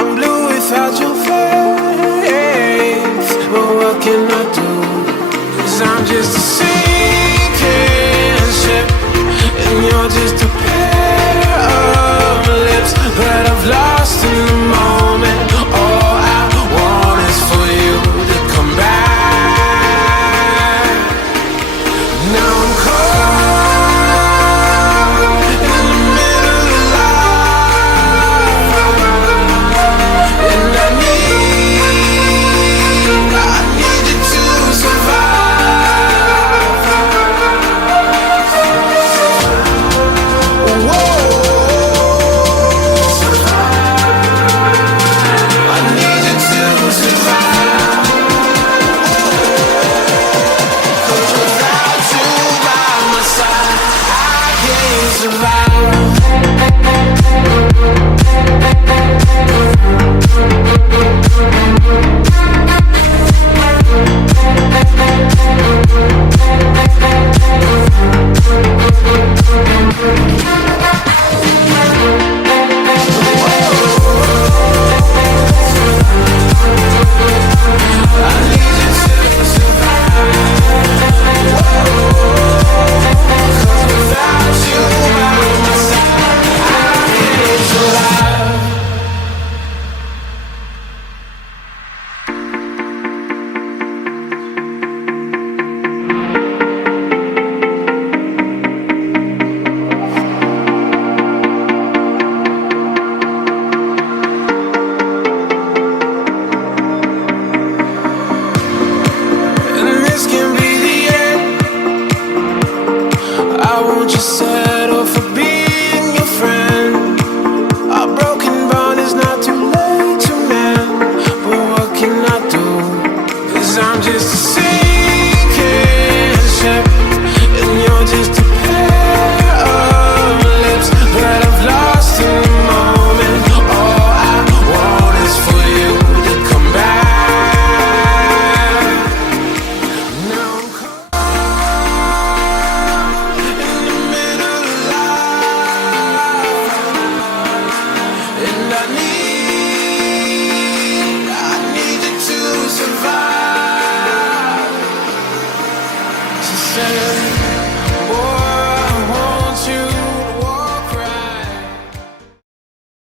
I'm blue without your face, but what can I do? 'Cause I'm just a sinking ship, and you're just a pair of lips that I've lost in the moment. All I want is for you to come back. Now I'm caught in the middle of life, and I need you to survive. Whoa, I need you to survive. 'Cause without you by my side, I can't survive. I need you to survive. 'Cause without you by my side, I can't survive. And this can be the end. I won't just settle for being your friend. Our broken bond is not too late to mend, but what can I do? 'Cause I'm just a sinking ship, and you're just a pair of lips that I've lost in the moment. All I want is for you to come back. Now I'm caught in the middle of life, and I need you to survive. She said